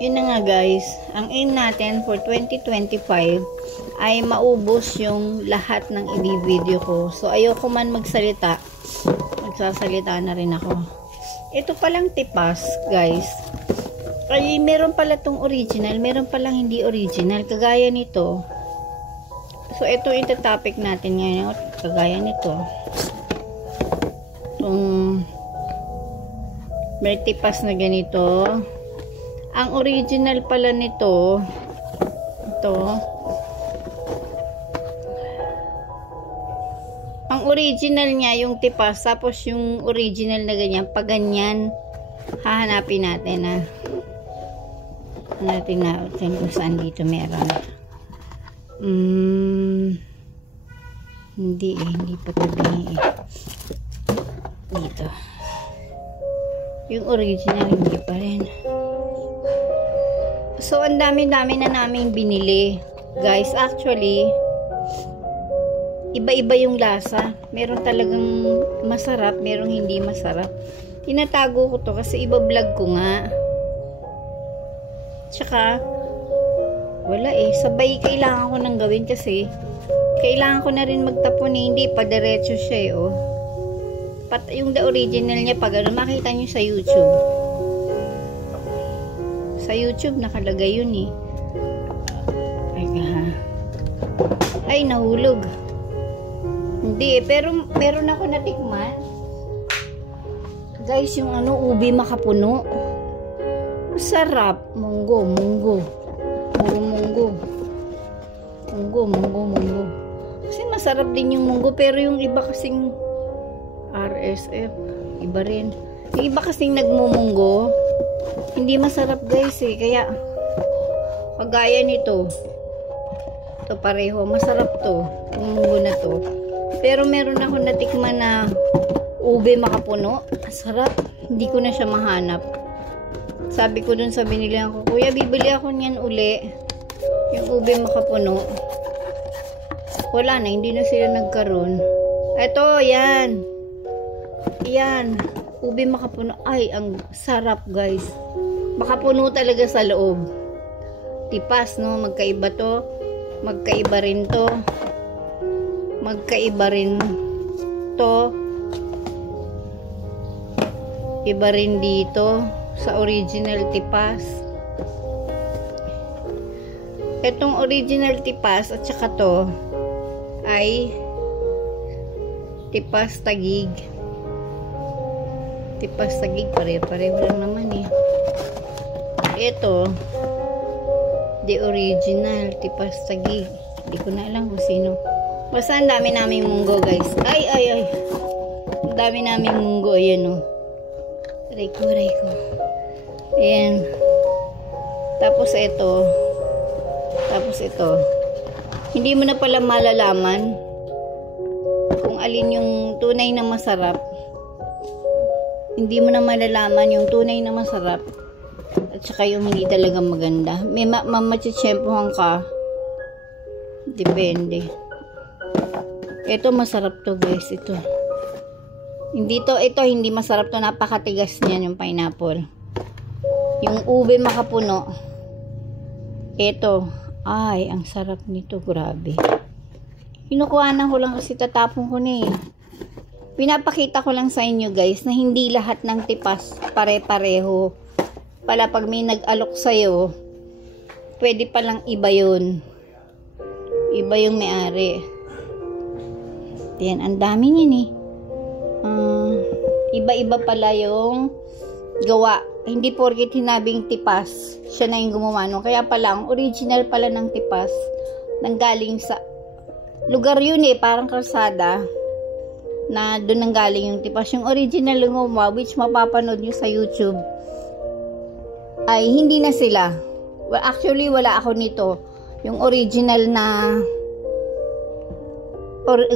Yun na nga guys, ang aim natin for 2025 ay maubos yung lahat ng i-video ko. So ayoko man magsalita, magsasalita na rin ako. Ito palang tipas guys, ay meron pala tong original, meron palang hindi original, kagaya nito. So ito yung topic natin ngayon, kagaya nito. Itong may tipas na ganito. Ang original pala nito, ito, ang original niya yung tipas, tapos yung original na ganyan, pag ganyan, hahanapin natin na natin kung saan dito meron. Hindi pa tabi dito. Yung original hindi pa rin. So, ang dami-dami na namin binili. Guys, actually, iba-iba yung lasa. Meron talagang masarap, merong hindi masarap. Tinatago ko to kasi iba-vlog ko nga. Tsaka, wala eh. Sabay kailangan ko nang gawin kasi kailangan ko na rin magtapon eh. Hindi pa diretso siya eh, oh. Yung the original niya, pag ano, makita nyo sa YouTube. Sa YouTube nakalagay yun eh. Ay, nahulog. Hindi, pero meron ako natikman. Guys, yung ano, ubi makapuno. Masarap. Munggo. Kasi masarap din yung munggo, pero yung iba kasing RSF, iba rin. Yung iba kasing nagmumunggo, hindi masarap guys eh. Kaya kagaya nito, ito pareho masarap to, yung munggo na to. Pero meron ako natikman na ube makapuno, masarap. Hindi ko na siya mahanap. Sabi ko dun sa binilihan ko, kuya bibili ako niyan uli, yung ube makapuno. Wala na, hindi na sila nagkaroon. Eto, yan, ube makapuno. Ay, ang sarap guys. Makapuno talaga sa loob. Tipas, no? Magkaiba to. Magkaiba rin to. Iba rin dito sa original tipas. Etong original tipas at saka to ay tipas Taguig. Tipas Taguig, pare-pareho lang naman eh. Ito, the original tipas Taguig. Hindi ko na alam kung sino. Basta ang dami naming munggo guys. Ay. Ang dami naming munggo. Ayan o. Aray ko. Ayan. Tapos ito. Hindi mo na pala malalaman kung alin yung tunay na masarap. Hindi mo na malalaman yung tunay na masarap at saka yung hindi talaga maganda. May mamatsitsyempohan ka. Depende. Ito masarap to guys. Ito hindi masarap to. Napakatigas niyan yung pineapple. Yung ube makapuno. Ito. Ay, ang sarap nito. Grabe. Kinukuhanan ko lang kasi tatapon ko na eh. Pinapakita ko lang sa inyo guys na hindi lahat ng tipas pare-pareho. Pala pag may nag-alok sa'yo, pwede palang iba yun. Iba yung may-ari. Yan, ang dami niyan eh. Iba-iba pala yung gawa. Hindi porket hinabing tipas, siya na yung gumawa. No? Kaya pala, ang original pala ng tipas, nanggaling sa lugar yun eh, parang kalsada, na doon nanggaling yung tipas. Yung original yung gumawa, which mapapanood nyo sa YouTube, ay hindi na sila. Well, actually, wala ako nito. Yung original na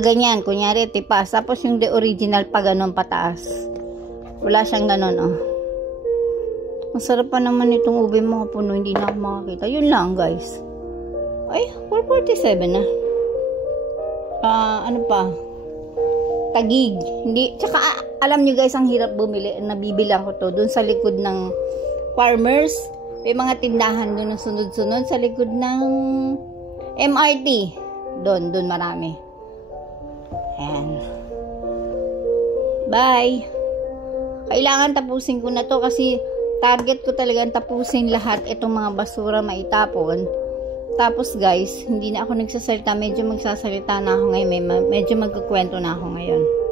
ganyan, kunyari tipas, tapos yung the original pa ganon pataas, wala siyang ganon oh. Masarap pa naman itong ube mga puno, hindi na ako makakita. Yun lang guys. Ay, 447 na. Ano pa, Taguig. Hindi, tsaka alam nyo guys, ang hirap bumili. Nabibilang ko to dun sa likod ng Farmers. May mga tindahan doon ng sunod-sunod sa likod ng MRT. Doon marami. Ayan. Bye! Kailangan tapusin ko na to kasi target ko talagang tapusin lahat itong mga basura maitapon. Tapos guys, hindi na ako nagsasalita. Medyo magsasalita na ako ngayon. Medyo magkukwento na ako ngayon.